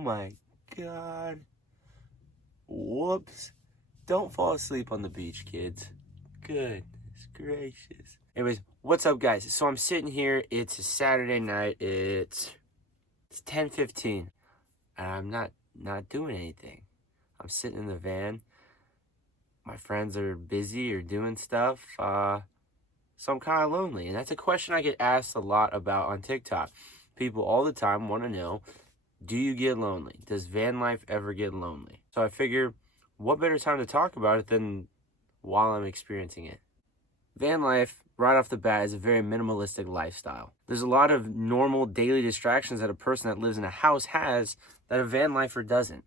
Oh my God. Whoops. Don't fall asleep on the beach, kids. Goodness gracious. Anyways, what's up, guys? So I'm sitting here. It's a Saturday night. It's 10:15, and I'm not doing anything. I'm sitting in the van. My friends are busy or doing stuff. So I'm kind of lonely, and that's a question I get asked a lot about on TikTok. People all the time want to know, do you get lonely? Does van life ever get lonely? So I figure, what better time to talk about it than while I'm experiencing it? Van life, right off the bat, is a very minimalistic lifestyle. There's a lot of normal daily distractions that a person that lives in a house has that a van lifer doesn't.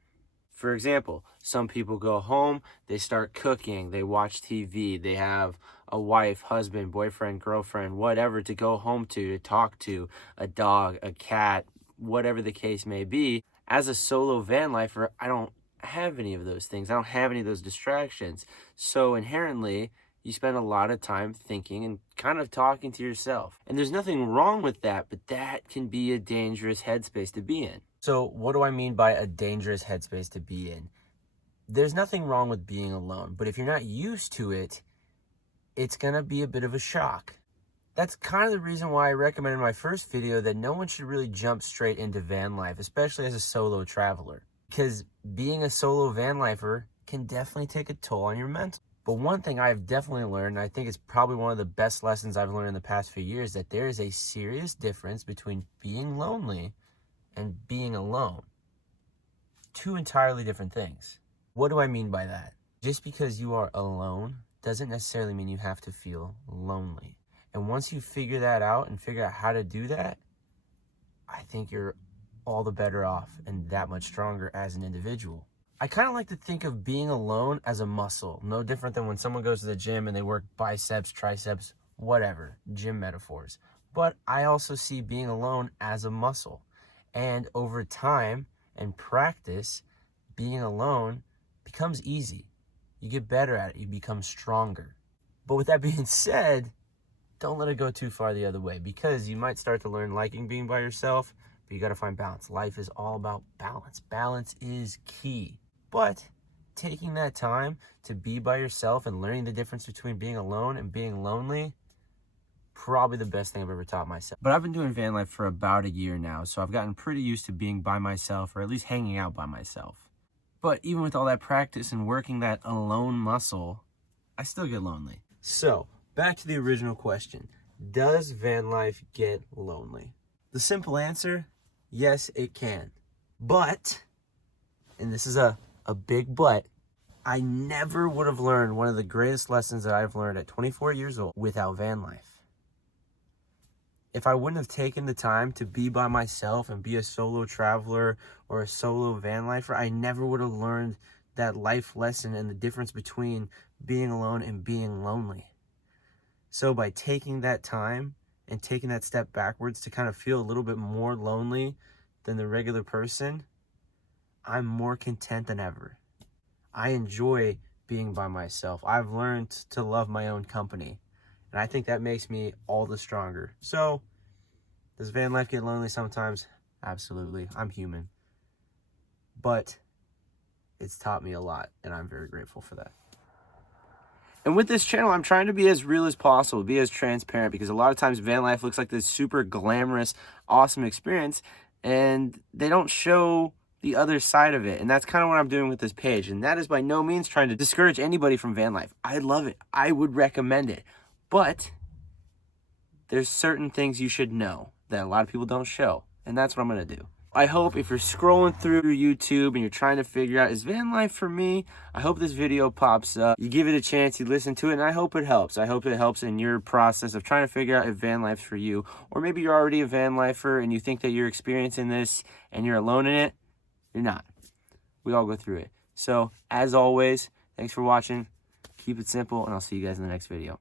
For example, some people go home, they start cooking, they watch TV, they have a wife, husband, boyfriend, girlfriend, whatever to go home to talk to, a dog, a cat, whatever the case may be. As a solo van lifer, I don't have any of those things. I don't have any of those distractions. So inherently, you spend a lot of time thinking and kind of talking to yourself. And there's nothing wrong with that, but that can be a dangerous headspace to be in. So what do I mean by a dangerous headspace to be in? There's nothing wrong with being alone, but if you're not used to it, it's gonna be a bit of a shock. That's kind of the reason why I recommended in my first video that no one should really jump straight into van life, especially as a solo traveler. Because being a solo van lifer can definitely take a toll on your mental. But one thing I've definitely learned, and I think it's probably one of the best lessons I've learned in the past few years, that there is a serious difference between being lonely and being alone. Two entirely different things. What do I mean by that? Just because you are alone doesn't necessarily mean you have to feel lonely. And once you figure that out and figure out how to do that, I think you're all the better off and that much stronger as an individual. I kind of like to think of being alone as a muscle. No different than when someone goes to the gym and they work biceps, triceps, whatever, gym metaphors. But I also see being alone as a muscle. And over time and practice, being alone becomes easy. You get better at it. You become stronger. But with that being said, don't let it go too far the other way, because you might start to learn liking being by yourself, but you got to find balance. Life is all about balance. Balance is key. But taking that time to be by yourself and learning the difference between being alone and being lonely, probably the best thing I've ever taught myself. But I've been doing van life for about a year now, so I've gotten pretty used to being by myself, or at least hanging out by myself. But even with all that practice and working that alone muscle, I still get lonely. So, back to the original question. Does van life get lonely? The simple answer, yes, it can. But, and this is a big but, I never would have learned one of the greatest lessons that I've learned at 24 years old without van life. If I wouldn't have taken the time to be by myself and be a solo traveler or a solo van lifer, I never would have learned that life lesson and the difference between being alone and being lonely. So by taking that time and taking that step backwards to kind of feel a little bit more lonely than the regular person, I'm more content than ever. I enjoy being by myself. I've learned to love my own company, and I think that makes me all the stronger. So, does van life get lonely sometimes? Absolutely. I'm human. But it's taught me a lot, and I'm very grateful for that. And with this channel, I'm trying to be as real as possible, be as transparent, because a lot of times van life looks like this super glamorous, awesome experience, and they don't show the other side of it. And that's kind of what I'm doing with this page. And that is by no means trying to discourage anybody from van life. I love it. I would recommend it. But there's certain things you should know that a lot of people don't show. And that's what I'm going to do. I hope if you're scrolling through YouTube and you're trying to figure out, is van life for me? I hope this video pops up. You give it a chance, you listen to it, and I hope it helps. I hope it helps in your process of trying to figure out if van life's for you. Or maybe you're already a van lifer and you think that you're experiencing this and you're alone in it. You're not. We all go through it. So, as always, thanks for watching. Keep it simple, and I'll see you guys in the next video.